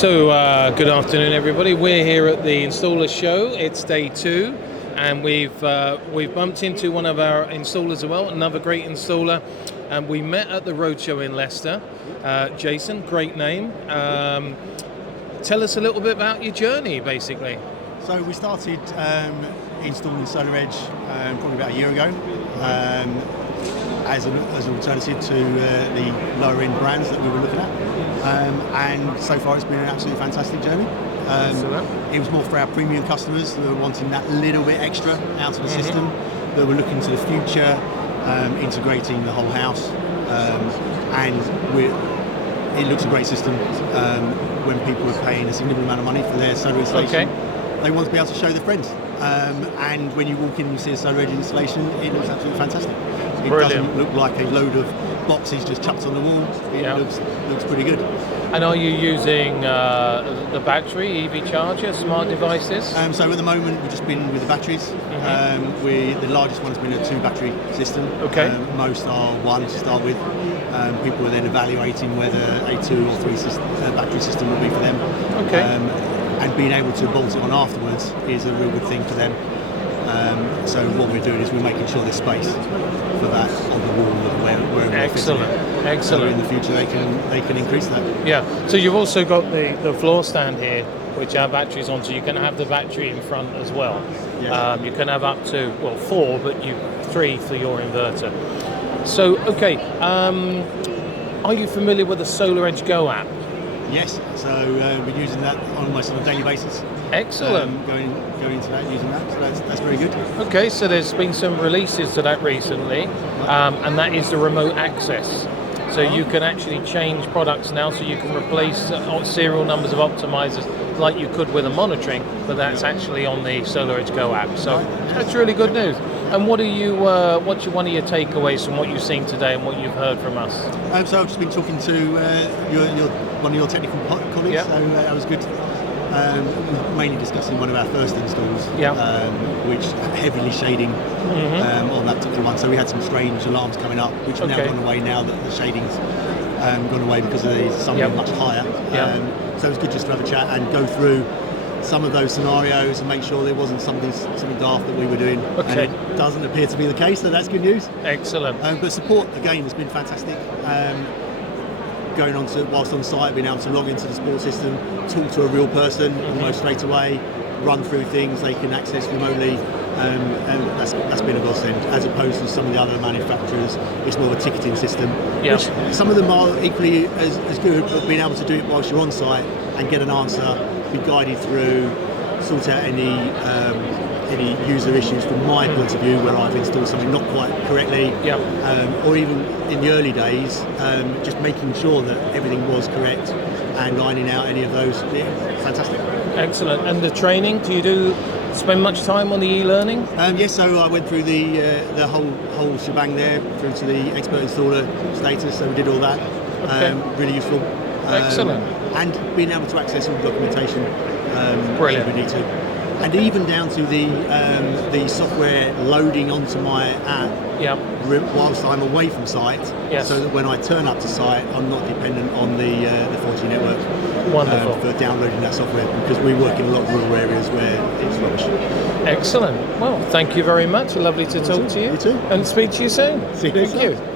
Good afternoon, everybody. We're here at the Installer Show. It's day 2, and we've bumped into one of our installers as well, another great installer. And we met at the roadshow in Leicester. Jason, great name. Tell us a little bit about your journey, basically. So we started installing SolarEdge probably about a year ago as an alternative to the lower end brands that we were looking at. And so far it's been an absolutely fantastic journey. It was more for our premium customers that were wanting that little bit extra out of the system, that were looking to the future, integrating the whole house. And it looks a great system. When people are paying a significant amount of money for their solar installation, they want to be able to show their friends. And when you walk in and see a SolarEdge installation, it looks absolutely fantastic. It doesn't look like a load of boxes just chucked on the wall. It looks pretty good. And are you using the battery, EV charger, smart devices? So at the moment we've just been with the batteries. The largest one's been a 2 battery system. Most are 1 to start with. People are then evaluating whether a 2 or 3 battery system will be for them. And being able to bolt it on afterwards is a real good thing for them. So what we're doing is we're making sure there's space for that on the wall wherever Excellent. So in the future they can increase that. Yeah. So you've also got the floor stand here, which our batteries on, so you can have the battery in front as well. You can have up to 4, but 3 for your inverter. So are you familiar with the SolarEdge Go app? Yes, so we're using that almost on a daily basis. Excellent. Going into that, using that, so that's very good. Okay, so there's been some releases to that recently, and that is the remote access. So you can actually change products now, so you can replace serial numbers of optimizers like you could with a monitoring, but that's actually on the SolarEdge Go app. So that's really good news. And what's one of your takeaways from what you've seen today and what you've heard from us? So I've just been talking to one of your technical colleagues, so that was good. Mainly discussing one of our first installs, which heavily shading on that particular one. So we had some strange alarms coming up, which have now gone away now that the shading's gone away because of the sun being much higher. So it was good just to have a chat and go through some of those scenarios and make sure there wasn't something daft that we were doing. And it doesn't appear to be the case, so that's good news. Excellent. But support again has been fantastic. Going on to, whilst on site, being able to log into the support system, talk to a real person almost straight away, run through things they can access remotely, and that's been a godsend, as opposed to some of the other manufacturers. It's more of a ticketing system, which some of them are equally as good, but being able to do it whilst you're on site and get an answer, be guided through, sort out any user issues from my point of view where I've installed something not quite correctly, or even in the early days, just making sure that everything was correct and lining out any of those. Fantastic. Excellent. And the training, do you spend much time on the e-learning? Yes, so I went through the whole shebang there, through to the expert installer status, so we did all that. Really useful. Excellent. And being able to access all the documentation Brilliant. if we need to. And even down to the software loading onto my app whilst I'm away from site, so that when I turn up to site, I'm not dependent on the 4G network. Wonderful. For downloading that software, because we work in a lot of rural areas where it's rubbish. Excellent. Well, thank you very much. Lovely to talk to you. You too. And speak to you soon. See you next time. Thank you.